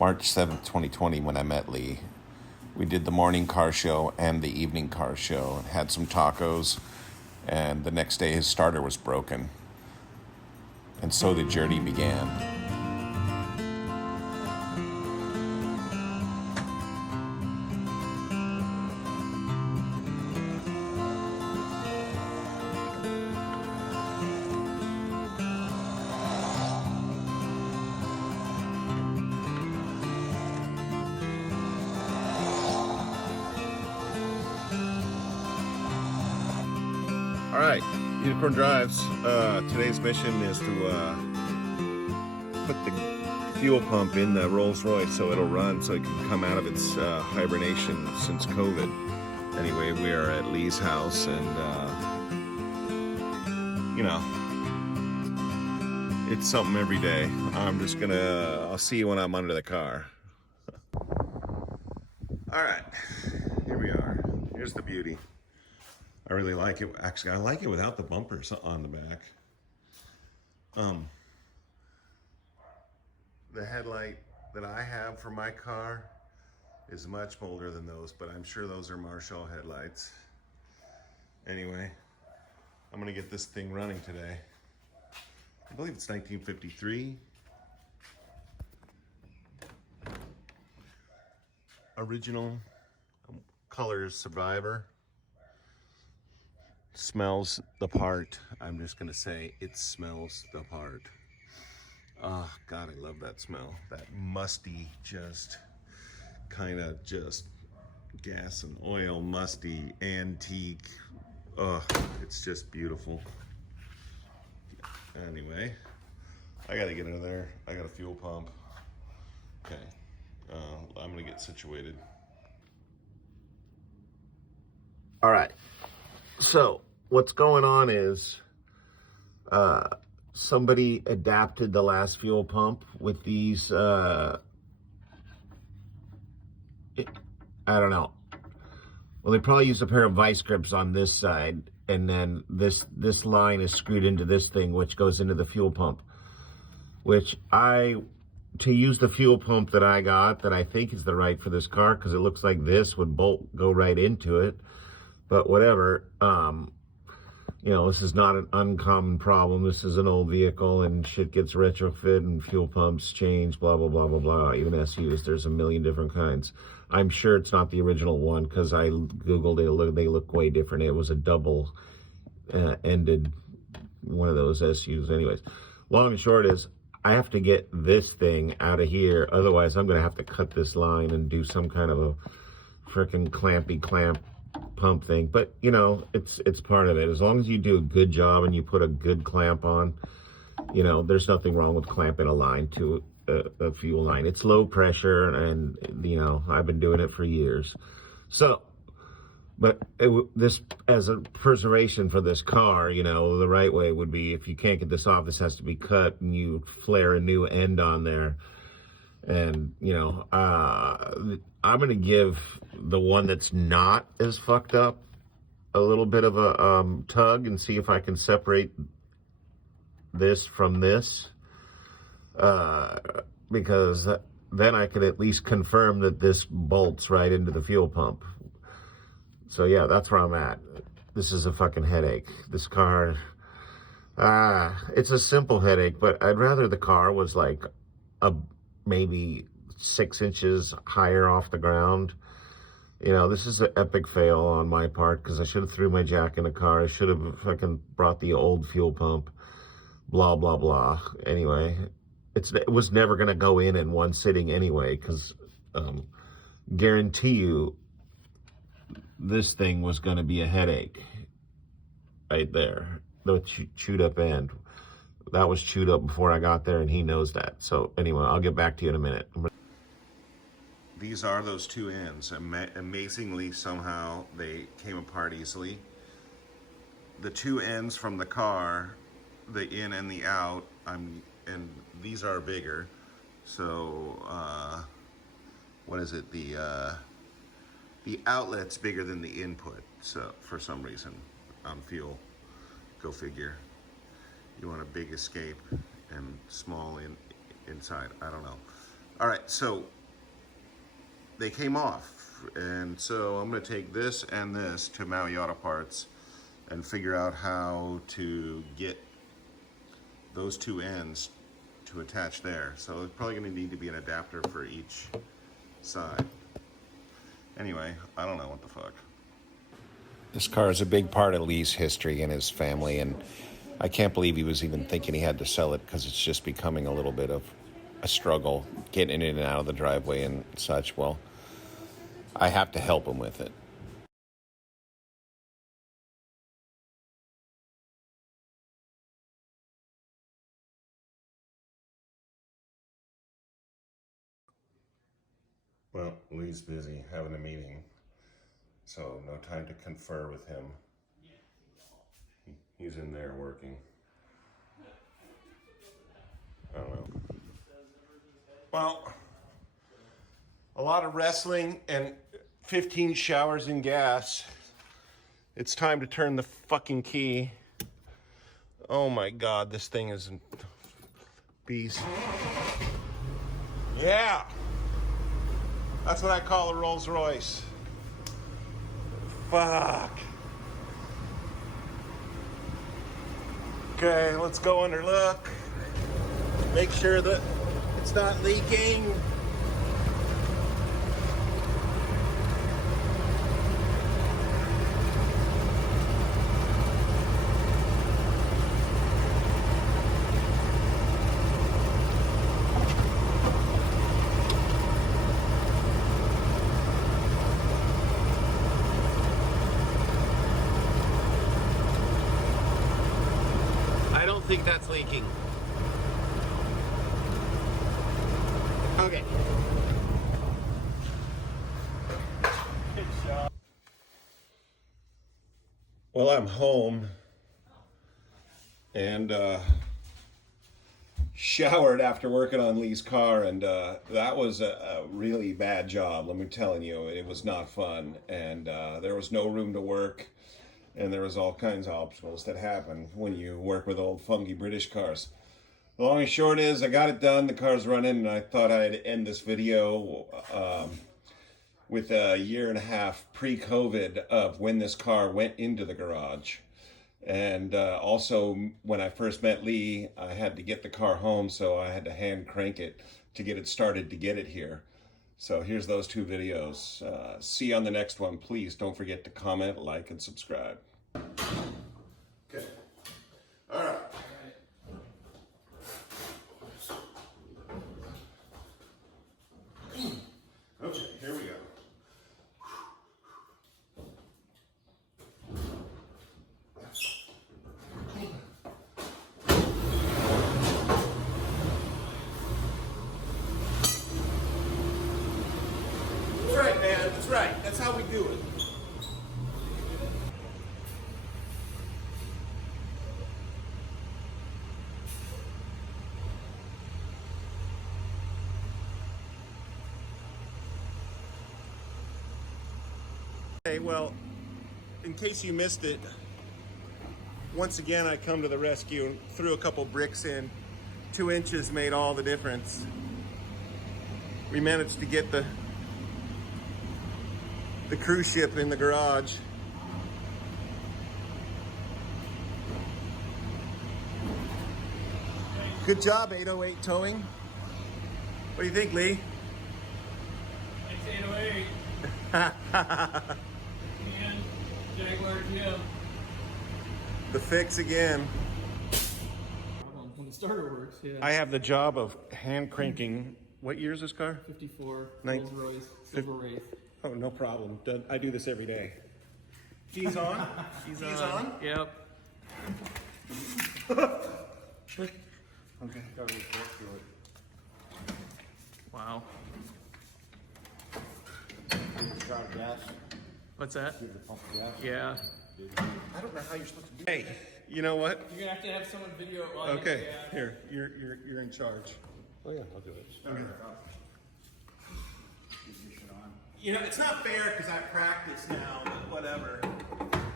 March 7th, 2020, when I met Lee. We did the morning car show and the evening car show and had some tacos. And the next day his starter was broken. And so the journey began. All right, Unicorn Drives. Today's mission is to put the fuel pump in the Rolls-Royce so it'll run, so it can come out of its hibernation since COVID. Anyway, we are at Lee's house, and you know, it's something every day. I'll see you when I'm under the car. All right, here we are. Here's the beauty. I really like it. Actually, I like it without the bumpers on the back. The headlight that I have for my car is much older than those, but I'm sure those are Marshall headlights. Anyway, I'm gonna get this thing running today. I believe it's 1953. Original colors Survivor. Smells the part. I'm just gonna say it smells the part. Oh God, I love that smell. That musty, just kind of just gas and oil, musty, antique. Oh, it's just beautiful. Anyway, I gotta get into there. I got a fuel pump. Okay, I'm gonna get situated. All right. So what's going on is somebody adapted the last fuel pump with these, I don't know. Well, they probably used a pair of vice grips on this side, and then this line is screwed into this thing, which goes into the fuel pump, to use the fuel pump that I got, that I think is the right for this car, because it looks like this would go right into it. But whatever, you know, this is not an uncommon problem. This is an old vehicle, and shit gets retrofit, and fuel pumps change, blah, blah, blah, blah, blah. Even SUs, there's a million different kinds. I'm sure it's not the original one, because I Googled it. They look way different. It was a double ended one of those SUs. Anyways, long and short is, I have to get this thing out of here. Otherwise, I'm going to have to cut this line and do some kind of a frickin' clamp pump thing. But you know, it's part of it. As long as you do a good job and you put a good clamp on, you know, there's nothing wrong with clamping a line to a fuel line. It's low pressure, and you know, I've been doing it for years. So, but this, as a preservation for this car, you know, the right way would be, if you can't get this off, this has to be cut, and you flare a new end on there. And, you know, I'm going to give the one that's not as fucked up a little bit of a tug, and see if I can separate this from this. Because then I could at least confirm that this bolts right into the fuel pump. So yeah, that's where I'm at. This is a fucking headache. This car, it's a simple headache, but I'd rather the car was like maybe 6 inches higher off the ground. You know, this is an epic fail on my part, because I should have threw my jack in the car. I should have fucking brought the old fuel pump. Blah, blah, blah. Anyway, it was never going to go in one sitting anyway, because guarantee you this thing was going to be a headache right there. The chewed up end. That was chewed up before I got there, and he knows that. So anyway, I'll get back to you in a minute. These are those two ends. Amazingly, somehow they came apart easily. The two ends from the car, the in and the out, and these are bigger. So what is it? The outlet's bigger than the input. So for some reason, on fuel, go figure. You want a big escape and small inside. I don't know. All right, so they came off, and so I'm going to take this and this to Maui Auto Parts and figure out how to get those two ends to attach there. So it's probably going to need to be an adapter for each side. Anyway, I don't know what the fuck. This car is a big part of Lee's history and his family, and I can't believe he was even thinking he had to sell it, because it's just becoming a little bit of a struggle getting in and out of the driveway and such. Well, I have to help him with it. Well, Lee's busy having a meeting, so no time to confer with him. He's in there working. I don't know. Well, a lot of wrestling and 15 showers in gas. It's time to turn the fucking key. Oh my God, this thing is a beast. Yeah, that's what I call a Rolls-Royce. Fuck. Okay, let's go under look. Make sure that it's not leaking. I don't think that's leaking. Okay. Good job. Well, I'm home and showered after working on Lee's car, and that was a really bad job. Let me tell you, it was not fun, and there was no room to work, and there was all kinds of obstacles that happen when you work with old funky British cars. The long and short is, I got it done, the car's running, and I thought I'd end this video with a year and a half pre-COVID of when this car went into the garage. And also, when I first met Lee, I had to get the car home, so I had to hand crank it to get it started to get it here. So here's those two videos. See you on the next one. Please don't forget to comment, like, and subscribe. Okay. All right. Okay, here we go. That's right, man. That's right. That's how we do it. Okay, well, in case you missed it, once again I come to the rescue and threw a couple bricks in. 2 inches made all the difference. We managed to get the cruise ship in the garage. Good job, 808 Towing. What do you think, Lee? Thanks, 808. And Jaguar Jim. The fix again. When the starter works, yeah. I have the job of hand cranking. What year is this car? 54, Nin- Rolls-Royce, Silver Wraith. Oh, no problem. I do this every day. Keys on? He's on. Yep. Okay. Wow. Gas. What's that? Pump gas. Yeah. I don't know how you're supposed to do. Hey, you know what? You're gonna have to have someone video it on Okay, it. Yeah. here, you're in charge. Oh yeah, I'll do it. You know, it's not fair because I practice now, but whatever.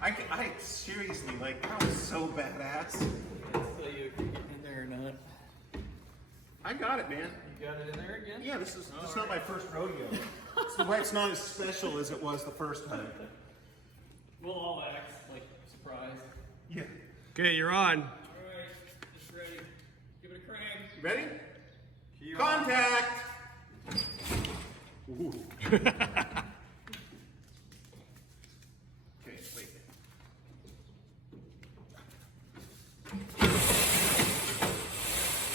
I seriously, like, that was so badass. So you can get in there or not. I got it, man. got it in there again? Yeah, this is not my first rodeo. That's why it's not as special as it was the first time. We'll all act like surprised. Yeah. Okay, you're on. Alright, just ready. Give it a crank. You ready? Contact! Ooh. Okay, wait.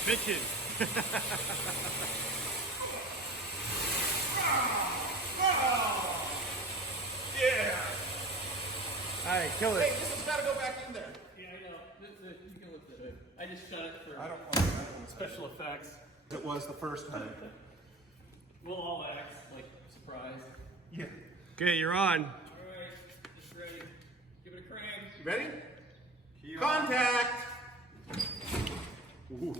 Bitches. Yeah! Alright, kill Hey, it. this has got to go back in there. Yeah, I know. You can lift it. I just shut it for I don't want special effects. it was the first time. We'll all act like surprised. Yeah. Okay, you're on. Alright, just ready. Give it a crank. You ready? Contact! Ooh.